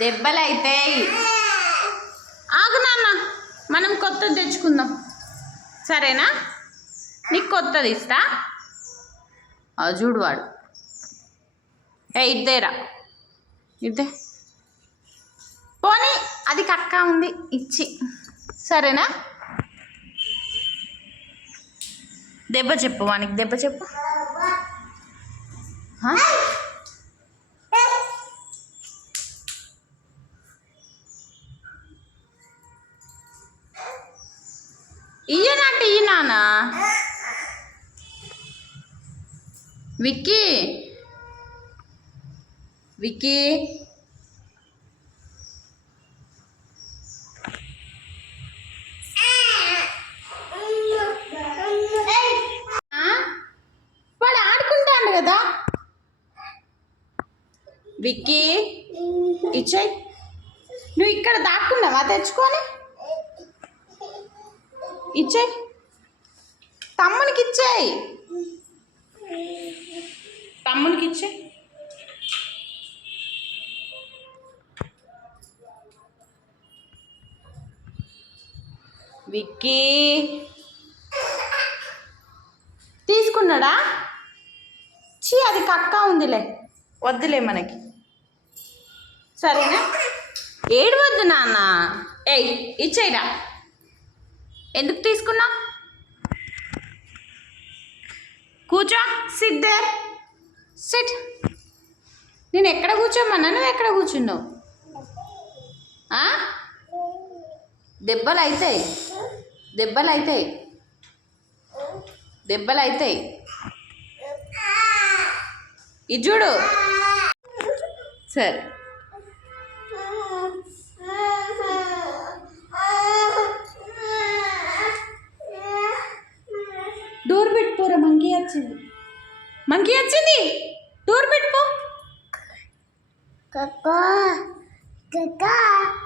దెబ్బలు ఆగు నాన్న మనం కొత్తది తెచ్చుకుందాం. సరేనా? నీకు కొత్తది ఇస్తా? చూడు వాడు. ఏ ఇద్దేరా ఇద్దే. పోనీ అది కక్క ఉంది ఇచ్చి. సరేనా? దెబ్బ చెప్పు వానికి దెబ్బ చెప్పు. ఈయనంటే ఈయనానా విక్కీ. విక్కీ. వాడు ఆడుకుంటాడు కదా. విక్కీ ఇచ్చాయి. నువ్వు ఇక్కడ దాక్కున్నావా తెచ్చుకొని? ఇచ్చేయి తమ్మునికి ఇచ్చేయి తమ్మునికి ఇచ్చాయి విక్కీ. తీసుకున్నాడా? చీ అది కక్క ఉందిలే. వద్దులే మనకి. సరేనా? ఏడవద్దు నాన్న. ఏయ్ ఇచ్చేయరా ఎందుకు తీసుకున్నా? కూర్చో. సిట్ దేర్ సిట్ నేను ఎక్కడ కూర్చోమన్నా? నువ్వు ఎక్కడ కూర్చున్నావు? దెబ్బలు అవుతాయి దెబ్బలు అవుతాయి దెబ్బలు అవుతాయి ఇది చూడు. సరే. డోర్ పెట్టుకోరా మంకీ వచ్చింది. మంకీ వచ్చింది? డోర్ పెట్టుకో కక్కా kakak,